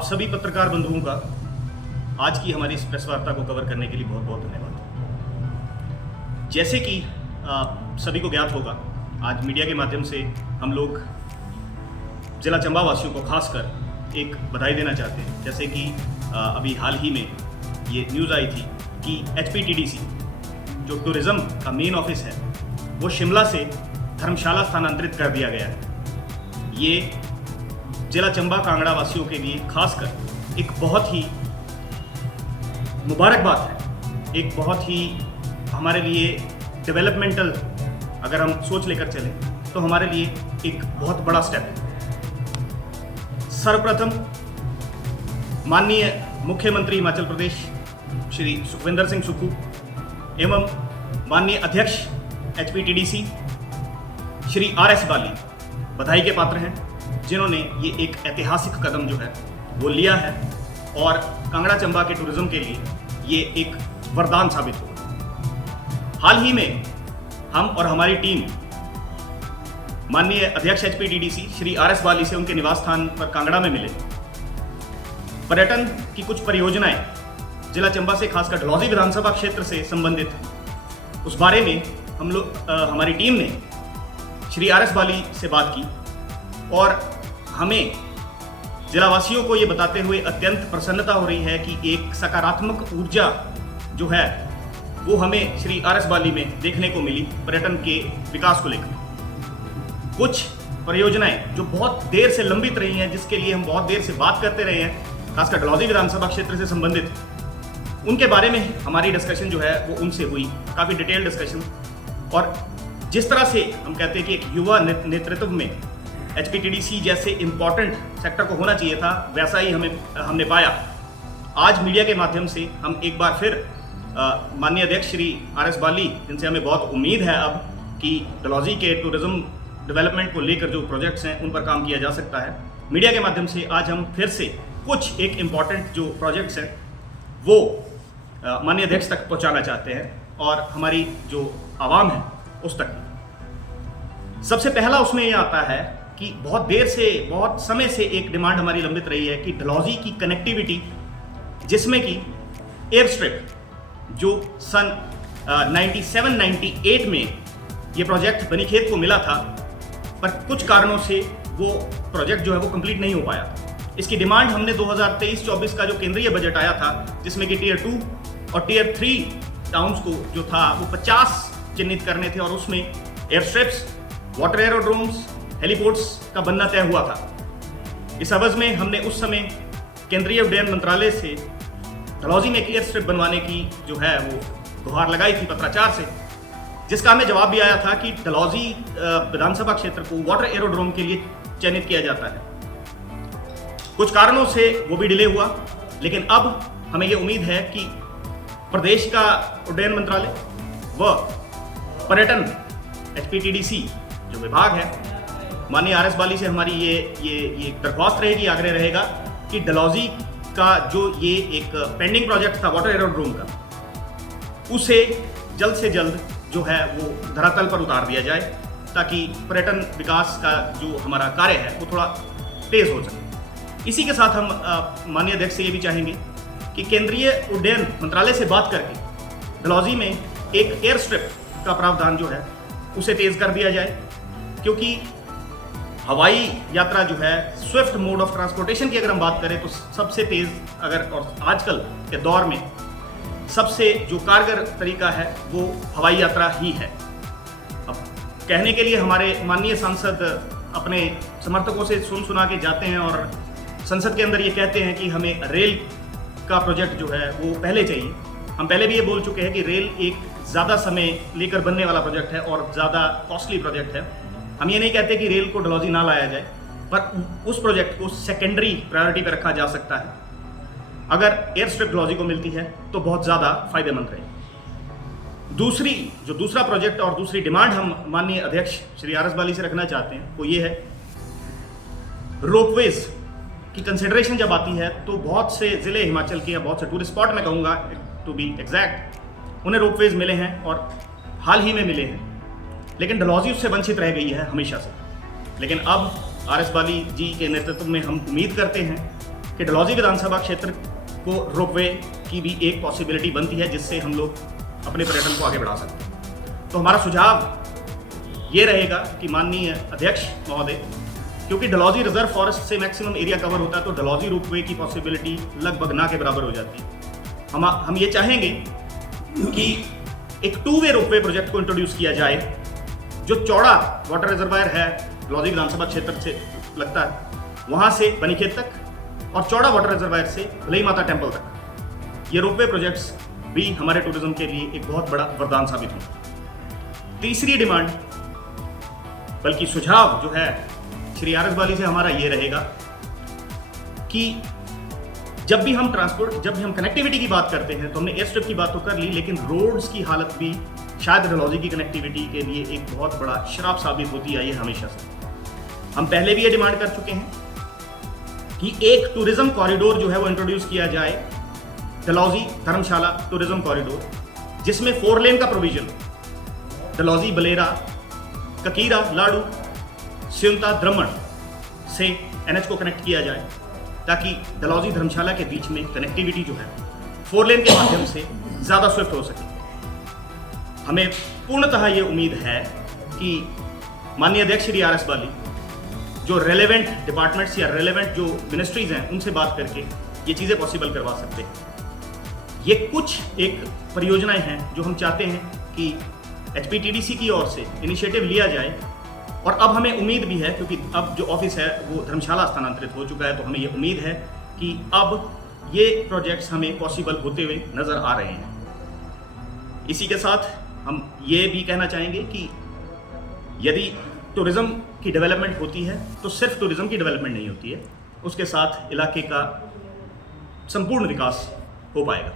आप सभी पत्रकार बंधुओं का आज की हमारी इस प्रेस वार्ता को कवर करने के लिए बहुत बहुत धन्यवाद। जैसे कि सभी को ज्ञात होगा, आज मीडिया के माध्यम से हम लोग जिला चंबा वासियों को खासकर एक बधाई देना चाहते हैं। जैसे कि अभी हाल ही में ये न्यूज़ आई थी कि HPTDC जो टूरिज़्म का मेन ऑफिस है वो शिमला से धर्मशाला स्थानांतरित कर दिया गया है। ये जिला चंबा कांगड़ा वासियों के लिए खासकर एक बहुत ही मुबारक बात है, एक बहुत ही हमारे लिए डेवलपमेंटल अगर हम सोच लेकर चलें तो हमारे लिए एक बहुत बड़ा स्टेप है। सर्वप्रथम माननीय मुख्यमंत्री हिमाचल प्रदेश श्री सुखविंदर सिंह सुक्खू एवं माननीय अध्यक्ष HPTDC श्री RS बाली बधाई के पात्र हैं, जिन्होंने ये एक ऐतिहासिक कदम जो है वो लिया है और कांगड़ा चंबा के टूरिज्म के लिए ये एक वरदान साबित होगा। हाल ही में हम और हमारी टीम माननीय अध्यक्ष HPTDC श्री RS बाली से उनके निवास स्थान पर कांगड़ा में मिले। पर्यटन की कुछ परियोजनाएं जिला चंबा से खासकर डलहौजी विधानसभा क्षेत्र से संबंधित, उस बारे में हम लोग हमारी टीम ने श्री RS बाली से बात की और हमें जिलावासियों को ये बताते हुए अत्यंत प्रसन्नता हो रही है कि एक सकारात्मक ऊर्जा जो है वो हमें श्री RS बाली में देखने को मिली पर्यटन के विकास को लेकर। कुछ परियोजनाएं जो बहुत देर से लंबित रही हैं, जिसके लिए हम बहुत देर से बात करते रहे हैं, खासकर डलहौजी विधानसभा क्षेत्र से संबंधित, उनके बारे में हमारी डिस्कशन जो है वो उनसे हुई, काफ़ी डिटेल डिस्कशन। और जिस तरह से हम कहते हैं कि एक युवा नेतृत्व में HPTDC जैसे इम्पॉर्टेंट सेक्टर को होना चाहिए था, वैसा ही हमने पाया। आज मीडिया के माध्यम से हम एक बार फिर माननीय अध्यक्ष श्री RS बाली, जिनसे हमें बहुत उम्मीद है अब कि डलहौजी के टूरिज्म डेवलपमेंट को लेकर जो प्रोजेक्ट्स हैं उन पर काम किया जा सकता है। मीडिया के माध्यम से आज हम फिर से कुछ एक इम्पॉर्टेंट जो प्रोजेक्ट्स हैं वो माननीय अध्यक्ष तक पहुंचाना चाहते हैं और हमारी जो आवाम है उस तक। सबसे पहला उसमें ये आता है कि बहुत देर से, बहुत समय से एक डिमांड हमारी लंबित रही है कि डलहौजी की कनेक्टिविटी, जिसमें कि एयर स्ट्रिप जो सन 97-98 में ये प्रोजेक्ट बनीखेत को मिला था, पर कुछ कारणों से वो प्रोजेक्ट जो है वो कंप्लीट नहीं हो पाया। इसकी डिमांड हमने 2023-24 का जो केंद्रीय बजट आया था, जिसमें कि टियर 2 और टियर 3 टाउन्स को जो था वो 50 चिन्हित करने थे और उसमें air strips, water aerodromes, heliports का बनना तय हुआ था। इस अवध में हमने उस समय केंद्रीय उड्डयन मंत्रालय से डलहौजी में एक एयर स्ट्रिप बनवाने की जो है वो गुहार लगाई थी पत्राचार से, जिसका हमें जवाब भी आया था कि डलहौजी विधानसभा क्षेत्र को वाटर एरोड्रोम के लिए चयनित किया जाता है। कुछ कारणों से वो भी डिले हुआ, लेकिन अब हमें ये उम्मीद है कि प्रदेश का उड्डयन मंत्रालय व पर्यटन HPTDC जो विभाग है, माननीय RS बाली से हमारी ये दरख्वास्त रहेगी, आग्रह रहेगा कि डलहौजी का जो ये एक पेंडिंग प्रोजेक्ट था वाटर एरोड्रोम का, उसे जल्द से जल्द जो है वो धरातल पर उतार दिया जाए, ताकि पर्यटन विकास का जो हमारा कार्य है वो थोड़ा तेज हो सके। इसी के साथ हम माननीय अध्यक्ष से ये भी चाहेंगे कि केंद्रीय उड्डयन मंत्रालय से बात करके डलहौजी में एक एयर स्ट्रिप का प्रावधान जो है उसे तेज कर दिया जाए, क्योंकि हवाई यात्रा जो है स्विफ्ट मोड ऑफ ट्रांसपोर्टेशन की अगर हम बात करें तो सबसे तेज अगर और आजकल के दौर में सबसे जो कारगर तरीका है वो हवाई यात्रा ही है। अब कहने के लिए हमारे माननीय सांसद अपने समर्थकों से सुना के जाते हैं और संसद के अंदर ये कहते हैं कि हमें रेल का प्रोजेक्ट जो है वो पहले चाहिए। हम पहले भी ये बोल चुके हैं कि रेल एक ज़्यादा समय लेकर बनने वाला प्रोजेक्ट है और ज़्यादा कॉस्टली प्रोजेक्ट है। हम ये नहीं कहते कि रेल को डलहौजी ना लाया जाए, पर उस प्रोजेक्ट को सेकेंडरी प्रायोरिटी पर रखा जा सकता है। अगर एयर स्ट्रिप डलहौजी को मिलती है तो बहुत ज़्यादा फायदेमंद रहेगी। दूसरा प्रोजेक्ट और दूसरी डिमांड हम माननीय अध्यक्ष श्री RS बाली से रखना चाहते हैं वो ये है, रोपवेज की कंसिडरेशन जब आती है तो बहुत से ज़िले हिमाचल के या बहुत से टूरिस्ट स्पॉट में कहूँगा टू बी एग्जैक्ट, उन्हें रोपवेज मिले हैं और हाल ही में मिले हैं, लेकिन डलहौजी उससे वंचित रह गई है हमेशा से। लेकिन अब RS बाली जी के नेतृत्व में हम उम्मीद करते हैं कि डलहौजी विधानसभा क्षेत्र को रोपवे की भी एक पॉसिबिलिटी बनती है, जिससे हम लोग अपने पर्यटन को आगे बढ़ा सकते हैं। तो हमारा सुझाव ये रहेगा कि माननीय अध्यक्ष महोदय, क्योंकि डलहौजी रिजर्व फॉरेस्ट से मैक्सिमम एरिया कवर होता है, तो डलहौजी रोपवे की पॉसिबिलिटी लगभग ना के बराबर हो जाती है। हम ये चाहेंगे कि एक 2-वे रोपवे प्रोजेक्ट को इंट्रोड्यूस किया जाए, जो चौड़ा वाटर रिजर्वायर है डलहौजी विधानसभा क्षेत्र से लगता है, वहाँ से बनीखेत तक, और चौड़ा वाटर रिजर्वायर से भलई माता टेम्पल तक। ये रोपवे प्रोजेक्ट्स भी हमारे टूरिज्म के लिए एक बहुत बड़ा वरदान साबित होंगे। तीसरी डिमांड, बल्कि सुझाव जो है श्री आर एस बाली से हमारा ये रहेगा कि जब भी हम कनेक्टिविटी की बात करते हैं, तो हमने एयर स्ट्रिप की बात तो कर ली, लेकिन रोड्स की हालत भी शायद डलहौजी की कनेक्टिविटी के लिए एक बहुत बड़ा श्राप साबित होती आई है हमेशा से। हम पहले भी ये डिमांड कर चुके हैं कि एक टूरिज्म कॉरिडोर जो है वो इंट्रोड्यूस किया जाए, डलहौजी धर्मशाला टूरिज्म कॉरिडोर, जिसमें 4 लेन का प्रोविजन डलहौजी बलेरा, ककीरा, लाड़ू, सियुंता, द्रमण से NH को कनेक्ट किया जाए, ताकि डलहौजी धर्मशाला के बीच में कनेक्टिविटी जो है 4 लेन के माध्यम से ज़्यादा स्विफ्ट हो सके। हमें पूर्णतः ये उम्मीद है कि माननीय अध्यक्ष श्री आर एस बाली जो रेलेवेंट डिपार्टमेंट्स या रेलेवेंट जो मिनिस्ट्रीज हैं उनसे बात करके ये चीज़ें पॉसिबल करवा सकते हैं। ये कुछ एक परियोजनाएं हैं जो हम चाहते हैं कि HPTDC की ओर से इनिशिएटिव लिया जाए, और अब हमें उम्मीद भी है, क्योंकि अब जो ऑफिस है वो धर्मशाला स्थानांतरित हो चुका है, तो हमें ये उम्मीद है कि अब ये प्रोजेक्ट्स हमें पॉसिबल होते हुए नज़र आ रहे हैं। इसी के साथ हम ये भी कहना चाहेंगे कि यदि टूरिज़्म की डेवलपमेंट होती है तो सिर्फ टूरिज़्म की डेवलपमेंट नहीं होती है, उसके साथ इलाके का संपूर्ण विकास हो पाएगा।